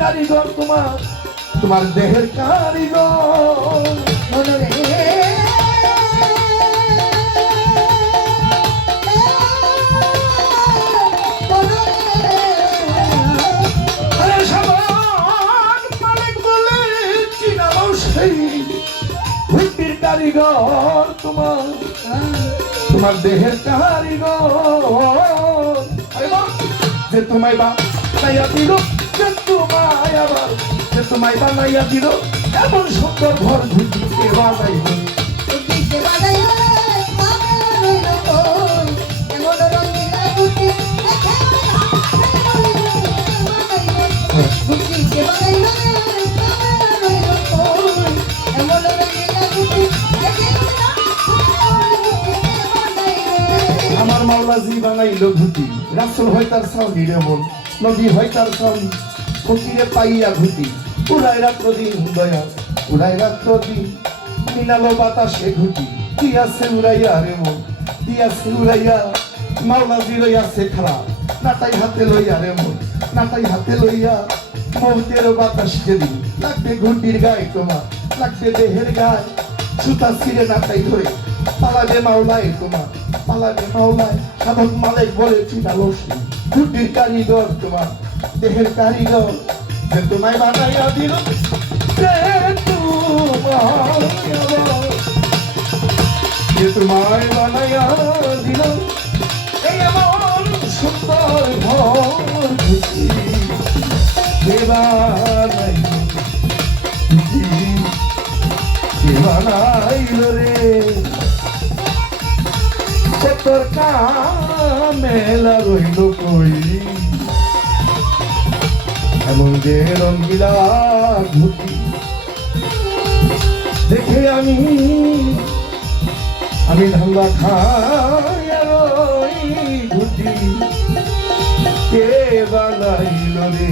কারিগর তোমার তোমার দেহের কারিগর কারিগর তোমার তোমার দেহের কারিগর যে তোমায় বা নাইয়া দিল যে তোমায় আবার যে তোমায় বা নাইয়া দিল এমন সুন্দর ঘর ঘুরতে বানাইল আমার মাওলাজি বানাইল ঘুটি রাসূল হয় তার সাউনি এমন নবী হয় তার সাউনি ফকিরে পাইয়া ঘুটি উড়াই রাত্র দিন দয়া উড়াই রাত্র দিন মিনালো বাতাসে ঘুটি দিয়াছে উড়াইয়া রে মন দিয়াছে উড়াইয়া মাওলাজি রইয়াছে খারাপ নাটাই হাতে লইয়া রে মন নাটাই হাতে লইয়া মৌতের বাতাস যেদিন লাগবে ঘুটির গায়ে তোমার লাগবে দেহের গায়ে সুতা ছিঁড়ে নাটাই ধরে পালাবে মাওলায় তোমার পালাবে মাওলায় সাধক মালিক বলে চিনালসি ঘুটির কারিগর তোমার দেহের কারিগর যে তোমায় বানাইয়া দিল যে তোমায় বানাইয়া দিল এই এমন সুন্দর ঘর ঘুটি বানাইল রে তোর কামেলা রইল কই এমন যে রঙ্গিলা ঘুটি দেখে আমি ধান্দা খাই আর ঘুটি কে বানাইল রে